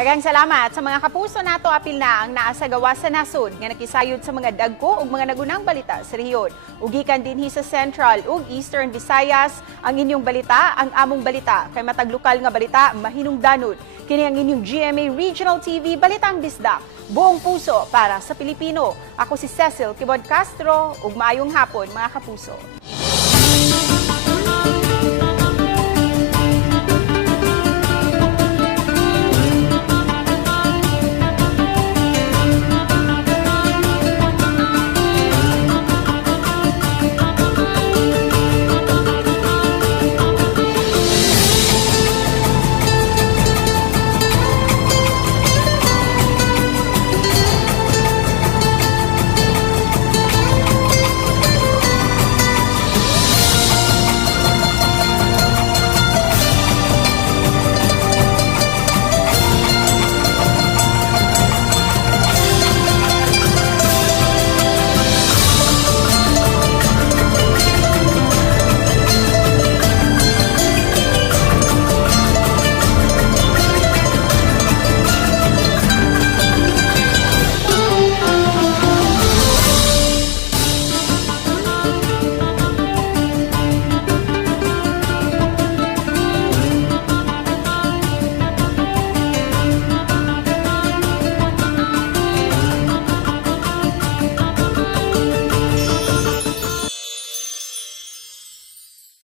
Daghang salamat sa mga kapuso nato apil na ang naasagawa sa nasod nga nakisayod sa mga dagko ug mga nagunang balita sa rehiyon. Ugikan dinhi sa Central ug Eastern Visayas ang inyong balita, ang among balita kay matag lokal nga balita mahinungdanon. Kini ang inyong GMA Regional TV Balitang Bisdak. Buong puso para sa Pilipino. Ako si Cecil Kibod Castro ug maayong hapon mga kapuso.